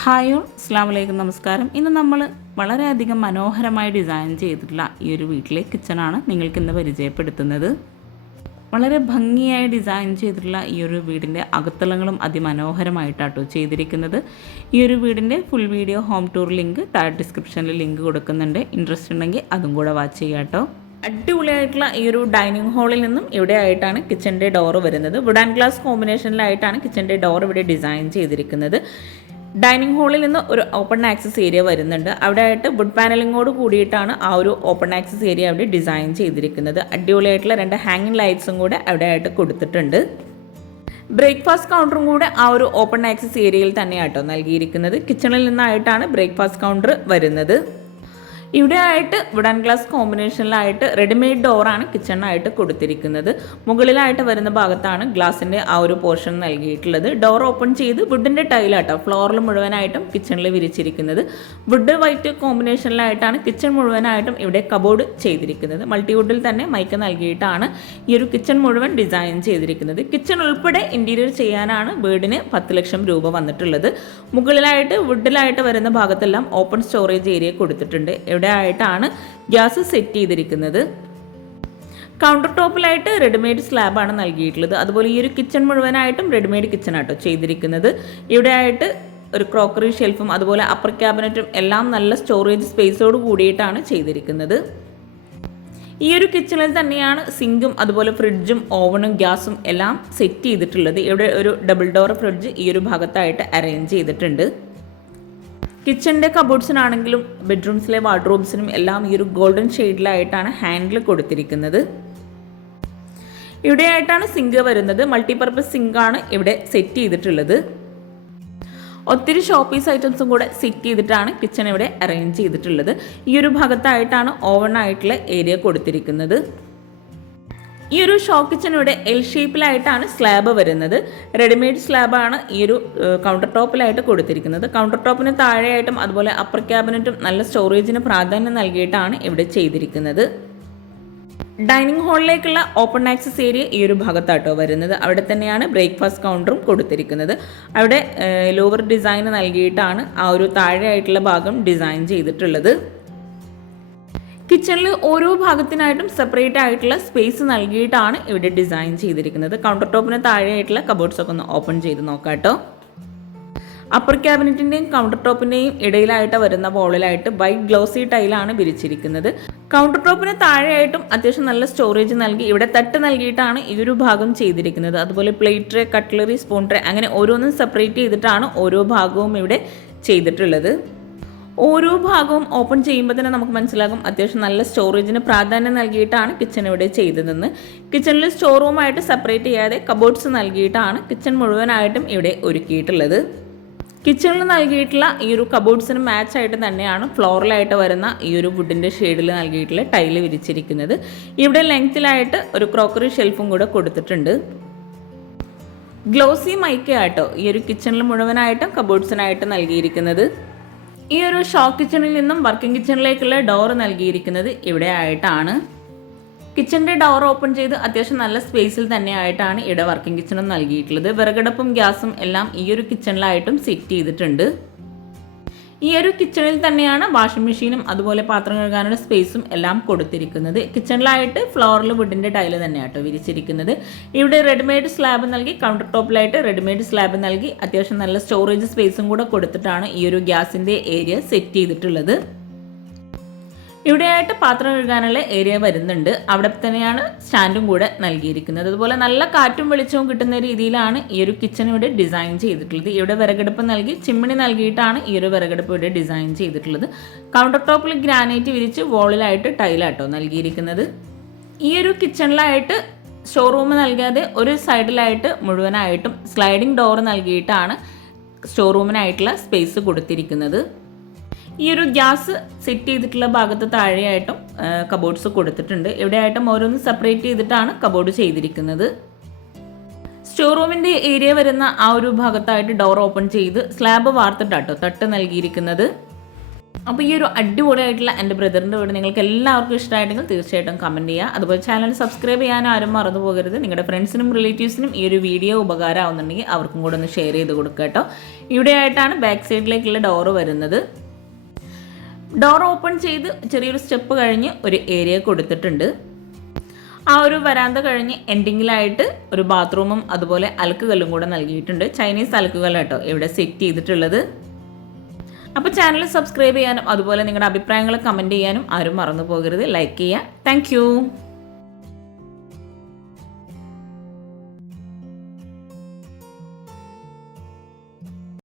Hi all, അസ്സാം വലൈക്കും, നമസ്കാരം. ഇന്ന് നമ്മൾ വളരെയധികം മനോഹരമായി ഡിസൈൻ ചെയ്തിട്ടുള്ള ഈ ഒരു വീട്ടിലെ കിച്ചണാണ് നിങ്ങൾക്കിന്ന് പരിചയപ്പെടുത്തുന്നത്. വളരെ ഭംഗിയായി ഡിസൈൻ ചെയ്തിട്ടുള്ള ഈ ഒരു വീടിൻ്റെ അകത്തളങ്ങളും അതിമനോഹരമായിട്ടാട്ടോ ചെയ്തിരിക്കുന്നത്. ഈ ഒരു വീടിൻ്റെ full video home tour link താഴെ ഡിസ്ക്രിപ്ഷനിൽ ലിങ്ക് കൊടുക്കുന്നുണ്ട്. ഇൻട്രസ്റ്റ് ഉണ്ടെങ്കിൽ അതും കൂടെ വാച്ച് ചെയ്യാം കേട്ടോ. അടിപൊളിയായിട്ടുള്ള ഈ ഒരു ഡൈനിങ് ഹാളിൽ നിന്നും ഇവിടെ ആയിട്ടാണ് കിച്ചൻ്റെ ഡോറ് വരുന്നത്. വുഡ് ആൻഡ് ഗ്ലാസ് കോമ്പിനേഷനിലായിട്ടാണ് കിച്ചൻ്റെ ഡോർ ഇവിടെ ഡിസൈൻ ചെയ്തിരിക്കുന്നത്. ഡൈനിങ് ഹാളിൽ നിന്ന് ഒരു ഓപ്പൺ ആക്സസ് ഏരിയ വരുന്നുണ്ട്. അവിടെ ആയിട്ട് വുഡ് പാനലിങ്ങോട് കൂടിയിട്ടാണ് ആ ഒരു ഓപ്പൺ ആക്സസ് ഏരിയ അവിടെ ഡിസൈൻ ചെയ്തിരിക്കുന്നത്. അടിപൊളിയായിട്ടുള്ള 2 ഹാങ്ങിങ് ലൈറ്റ്സും കൂടെ അവിടെ ആയിട്ട് കൊടുത്തിട്ടുണ്ട്. ബ്രേക്ക്ഫാസ്റ്റ് കൗണ്ടറും കൂടെ ആ ഒരു ഓപ്പൺ ആക്സസ് ഏരിയയിൽ തന്നെയാട്ടോ നൽകിയിരിക്കുന്നത്. കിച്ചണിൽ നിന്നായിട്ടാണ് ബ്രേക്ക്ഫാസ്റ്റ് കൗണ്ടർ വരുന്നത്. ഇവിടെ ആയിട്ട് വുഡ് ആൻഡ് ഗ്ലാസ് കോമ്പിനേഷനിലായിട്ട് റെഡിമെയ്ഡ് ഡോറാണ് കിച്ചണിനായിട്ട് കൊടുത്തിരിക്കുന്നത്. മുകളിലായിട്ട് വരുന്ന ഭാഗത്താണ് ഗ്ലാസിൻ്റെ ആ ഒരു പോർഷൻ നൽകിയിട്ടുള്ളത്. ഡോർ ഓപ്പൺ ചെയ്ത് വുഡിൻ്റെ ടൈലാട്ടോ ഫ്ലോറിൽ മുഴുവനായിട്ടും കിച്ചണിൽ വിരിച്ചിരിക്കുന്നത്. വുഡ് വൈറ്റ് കോമ്പിനേഷനിലായിട്ടാണ് കിച്ചൺ മുഴുവനായിട്ടും ഇവിടെ കബോർഡ് ചെയ്തിരിക്കുന്നത്. മൾട്ടിവുഡിൽ തന്നെ മൈക്ക് നൽകിയിട്ടാണ് ഈ ഒരു കിച്ചൺ മുഴുവൻ ഡിസൈൻ ചെയ്തിരിക്കുന്നത്. കിച്ചൺ ഉൾപ്പെടെ ഇൻറ്റീരിയർ ചെയ്യാനാണ് വീടിന് 10 ലക്ഷം രൂപ വന്നിട്ടുള്ളത്. മുകളിലായിട്ട് വുഡിലായിട്ട് വരുന്ന ഭാഗത്തെല്ലാം ഓപ്പൺ സ്റ്റോറേജ് ഏരിയ കൊടുത്തിട്ടുണ്ട്. ഇവിടെ ആയിട്ടാണ് ഗ്യാസ് സെറ്റ് ചെയ്തിരിക്കുന്നത്. കൗണ്ടർ ടോപ്പിലായിട്ട് റെഡിമെയ്ഡ് സ്ലാബാണ് നൽകിയിട്ടുള്ളത്. അതുപോലെ ഈ ഒരു കിച്ചൺ മുഴുവനായിട്ടും റെഡിമെയ്ഡ് കിച്ചൺ ആട്ടോ ചെയ്തിരിക്കുന്നത്. ഇവിടെ ആയിട്ട് ഒരു ക്രോക്കറി ഷെൽഫും അതുപോലെ അപ്പർ ക്യാബിനറ്റും എല്ലാം നല്ല സ്റ്റോറേജ് സ്പേസോട് കൂടിയിട്ടാണ് ചെയ്തിരിക്കുന്നത്. ഈ ഒരു കിച്ചണിൽ തന്നെയാണ് സിങ്കും അതുപോലെ ഫ്രിഡ്ജും ഓവനും ഗ്യാസും എല്ലാം സെറ്റ് ചെയ്തിട്ടുള്ളത്. ഇവിടെ ഒരു ഡബിൾ ഡോർ ഫ്രിഡ്ജ് ഈ ഒരു ഭാഗത്തായിട്ട് അറേഞ്ച് ചെയ്തിട്ടുണ്ട്. കിച്ചണിൻ്റെ കബോർഡ്സിനാണെങ്കിലും ബെഡ്റൂംസിലെ വാർഡ്രോബ്സിനും എല്ലാം ഈ ഒരു ഗോൾഡൻ ഷെയ്ഡിലായിട്ടാണ് ഹാൻഡിൽ കൊടുത്തിരിക്കുന്നത്. ഇവിടെയായിട്ടാണ് സിങ്ക് വരുന്നത്. മൾട്ടിപർപ്പസ് സിങ്കാണ് ഇവിടെ സെറ്റ് ചെയ്തിട്ടുള്ളത്. ഒത്തിരി ഷോപ്പീസ് ഐറ്റംസും കൂടെ സെറ്റ് ചെയ്തിട്ടാണ് കിച്ചൺ ഇവിടെ അറേഞ്ച് ചെയ്തിട്ടുള്ളത്. ഈ ഒരു ഭാഗത്തായിട്ടാണ് ഓവൺ ആയിട്ടുള്ള ഏരിയ കൊടുത്തിരിക്കുന്നത്. ഈ ഒരു ഷോ കിച്ചണിവിടെ എൽ ഷേപ്പിലായിട്ടാണ് സ്ലാബ് വരുന്നത്. റെഡിമെയ്ഡ് സ്ലാബാണ് ഈ ഒരു കൗണ്ടർ ടോപ്പിലായിട്ട് കൊടുത്തിരിക്കുന്നത്. കൗണ്ടർ ടോപ്പിന് താഴെയായിട്ടും അതുപോലെ അപ്പർ ക്യാബിനറ്റും നല്ല സ്റ്റോറേജിന് പ്രാധാന്യം നൽകിയിട്ടാണ് ഇവിടെ ചെയ്തിരിക്കുന്നത്. ഡൈനിങ് ഹാളിലേക്കുള്ള ഓപ്പൺ ആക്സസ് ഏരിയ ഈ ഒരു ഭാഗത്താട്ടോ വരുന്നത്. അവിടെ തന്നെയാണ് ബ്രേക്ക്ഫാസ്റ്റ് കൗണ്ടറും കൊടുത്തിരിക്കുന്നത്. അവിടെ ലോവർ ഡിസൈൻ നൽകിയിട്ടാണ് ആ ഒരു താഴെയായിട്ടുള്ള ഭാഗം ഡിസൈൻ ചെയ്തിട്ടുള്ളത്. കിച്ചണിൽ ഓരോ ഭാഗത്തിനായിട്ടും സെപ്പറേറ്റ് ആയിട്ടുള്ള സ്പേസ് നൽകിയിട്ടാണ് ഇവിടെ ഡിസൈൻ ചെയ്തിരിക്കുന്നത്. കൗണ്ടർ ടോപ്പിന് താഴെയായിട്ടുള്ള കബോർഡ്സ് ഒക്കെ ഒന്ന് ഓപ്പൺ ചെയ്ത് നോക്കാം കേട്ടോ. അപ്പർ ക്യാബിനറ്റിൻ്റെയും കൗണ്ടർ ടോപ്പിൻ്റെയും ഇടയിലായിട്ട് വരുന്ന വോളിലായിട്ട് വൈറ്റ് ഗ്ലോസി ടൈലാണ് വിരിച്ചിരിക്കുന്നത്. കൗണ്ടർ ടോപ്പിന് താഴെയായിട്ടും അത്യാവശ്യം നല്ല സ്റ്റോറേജ് നൽകി ഇവിടെ തട്ട് നൽകിയിട്ടാണ് ഈ ഒരു ഭാഗം ചെയ്തിരിക്കുന്നത്. അതുപോലെ plate tray, cutlery, spoon tray അങ്ങനെ ഓരോന്നും സെപ്പറേറ്റ് ചെയ്തിട്ടാണ് ഓരോ ഭാഗവും ഇവിടെ ചെയ്തിട്ടുള്ളത്. ഓരോ ഭാഗവും ഓപ്പൺ ചെയ്യുമ്പോൾ തന്നെ നമുക്ക് മനസ്സിലാകും അത്യാവശ്യം നല്ല സ്റ്റോറേജിന് പ്രാധാന്യം നൽകിയിട്ടാണ് കിച്ചൺ ഇവിടെ ചെയ്തതെന്ന്. കിച്ചണിൽ സ്റ്റോർ റൂമായിട്ട് സെപ്പറേറ്റ് ചെയ്യാതെ കബോർഡ്സ് നൽകിയിട്ടാണ് കിച്ചൺ മുഴുവനായിട്ടും ഇവിടെ ഒരുക്കിയിട്ടുള്ളത്. കിച്ചണിൽ നൽകിയിട്ടുള്ള ഈ ഒരു കബോർഡ്സിന് മാച്ചായിട്ട് തന്നെയാണ് ഫ്ലോറിലായിട്ട് വരുന്ന ഈ ഒരു വുഡിൻ്റെ ഷെയ്ഡിൽ നൽകിയിട്ടുള്ള ടൈല് വിരിച്ചിരിക്കുന്നത്. ഇവിടെ ലെങ്ത്തിലായിട്ട് ഒരു ക്രോക്കറി ഷെൽഫും കൂടെ കൊടുത്തിട്ടുണ്ട്. ഗ്ലോസി മൈക്കയാട്ടോ ഈ ഒരു കിച്ചണിൽ മുഴുവനായിട്ടും കബോർഡ്സിനായിട്ട് നൽകിയിരിക്കുന്നത്. ഈ ഒരു ഷോ കിച്ചണിൽ നിന്നും വർക്കിംഗ് കിച്ചണിലേക്കുള്ള ഡോർ നൽകിയിരിക്കുന്നത് ഇവിടെ ആയിട്ടാണ്. കിച്ചണിൻ്റെ ഡോർ ഓപ്പൺ ചെയ്ത് അത്യാവശ്യം നല്ല സ്പേസിൽ തന്നെയായിട്ടാണ് ഇവിടെ വർക്കിംഗ് കിച്ചണും നൽകിയിട്ടുള്ളത്. വിറകടുപ്പും ഗ്യാസും എല്ലാം ഈ ഒരു കിച്ചണിലായിട്ടും സെറ്റ് ചെയ്തിട്ടുണ്ട്. ഈ ഒരു കിച്ചണിൽ തന്നെയാണ് വാഷിംഗ് മെഷീനും അതുപോലെ പാത്രം കഴുകാനുള്ള സ്പേസും എല്ലാം കൊടുത്തിരിക്കുന്നത്. കിച്ചണിലായിട്ട് ഫ്ലോറിൽ വുഡിൻ്റെ ടൈല് തന്നെയാട്ടോ വിരിച്ചിരിക്കുന്നത്. ഇവിടെ റെഡിമെയ്ഡ് സ്ലാബ് നൽകി കൗണ്ടർ ടോപ്പിലായിട്ട് റെഡിമെയ്ഡ് സ്ലാബ് നൽകി അത്യാവശ്യം നല്ല സ്റ്റോറേജ് സ്പേസും കൂടെ കൊടുത്തിട്ടാണ് ഈ ഒരു ഗ്യാസിൻ്റെ ഏരിയ സെറ്റ് ചെയ്തിട്ടുള്ളത്. ഇവിടെയായിട്ട് പാത്രം കഴുകാനുള്ള ഏരിയ വരുന്നുണ്ട്. അവിടെ തന്നെയാണ് സ്റ്റാൻഡും കൂടെ നൽകിയിരിക്കുന്നത്. അതുപോലെ നല്ല കാറ്റും വെളിച്ചവും കിട്ടുന്ന രീതിയിലാണ് ഈ ഒരു കിച്ചൺ ഇവിടെ ഡിസൈൻ ചെയ്തിട്ടുള്ളത്. ഇവിടെ വിറകടുപ്പ് നൽകി ചിമ്മിണി നൽകിയിട്ടാണ് ഈ ഒരു വിറകടുപ്പ് ഇവിടെ ഡിസൈൻ ചെയ്തിട്ടുള്ളത്. കൗണ്ടർ ടോപ്പിൽ ഗ്രാനൈറ്റ് വിരിച്ച് വോളിലായിട്ട് ടൈലാട്ടോ നൽകിയിരിക്കുന്നത്. ഈ ഒരു കിച്ചണിലായിട്ട് സ്റ്റോർ റൂം നൽകാതെ ഒരു സൈഡിലായിട്ട് മുഴുവനായിട്ടും സ്ലൈഡിംഗ് ഡോർ നൽകിയിട്ടാണ് സ്റ്റോർ റൂമിനായിട്ടുള്ള സ്പേസ് കൊടുത്തിരിക്കുന്നത്. ഈ ഒരു ഗ്യാസ് സെറ്റ് ചെയ്തിട്ടുള്ള ഭാഗത്ത് താഴെയായിട്ടും കബോർഡ്സ് കൊടുത്തിട്ടുണ്ട്. ഇവിടെയായിട്ടും ഓരോന്ന് സെപ്പറേറ്റ് ചെയ്തിട്ടാണ് കബോർഡ് ചെയ്തിരിക്കുന്നത്. സ്റ്റോർ റൂമിൻ്റെ ഏരിയ വരുന്ന ആ ഒരു ഭാഗത്തായിട്ട് ഡോർ ഓപ്പൺ ചെയ്ത് സ്ലാബ് വാർത്തിട്ടാട്ടോ തട്ട് നൽകിയിരിക്കുന്നത്. അപ്പോൾ ഈ ഒരു അടിപൊളിയായിട്ടുള്ള എൻ്റെ ബ്രദറിൻ്റെ വീട് നിങ്ങൾക്ക് എല്ലാവർക്കും ഇഷ്ടമായിട്ടെങ്കിൽ തീർച്ചയായിട്ടും കമൻറ്റ് ചെയ്യുക. അതുപോലെ ചാനൽ സബ്സ്ക്രൈബ് ചെയ്യാനും ആരും മറന്നു പോകരുത്. നിങ്ങളുടെ ഫ്രണ്ട്സിനും റിലേറ്റീവ്സിനും ഈ ഒരു വീഡിയോ ഉപകാരമാവുന്നുണ്ടെങ്കിൽ അവർക്കും കൂടെ ഒന്ന് ഷെയർ ചെയ്ത് കൊടുക്കുക കേട്ടോ. ഇവിടെ ആയിട്ടാണ് ബാക്ക് സൈഡിലേക്കുള്ള ഡോറ് വരുന്നത്. ഡോർ ഓപ്പൺ ചെയ്ത് ചെറിയൊരു സ്റ്റെപ്പ് കഴിഞ്ഞ് ഒരു ഏരിയ കൊടുത്തിട്ടുണ്ട്. ആ ഒരു വരാന്ത കഴിഞ്ഞ് എൻഡിങ്ങിലായിട്ട് ഒരു ബാത്റൂമും അതുപോലെ അലക്കുകല്ലും കൂടെ നൽകിയിട്ടുണ്ട്. ചൈനീസ് അലക്കുകല്ല് കേട്ടോ ഇവിടെ സെറ്റ് ചെയ്തിട്ടുള്ളത്. അപ്പോൾ ചാനൽ സബ്സ്ക്രൈബ് ചെയ്യാനും അതുപോലെ നിങ്ങളുടെ അഭിപ്രായങ്ങൾ കമൻറ്റ് ചെയ്യാനും ആരും മറന്നു പോകരുത്. ലൈക്ക് ചെയ്യുക. താങ്ക്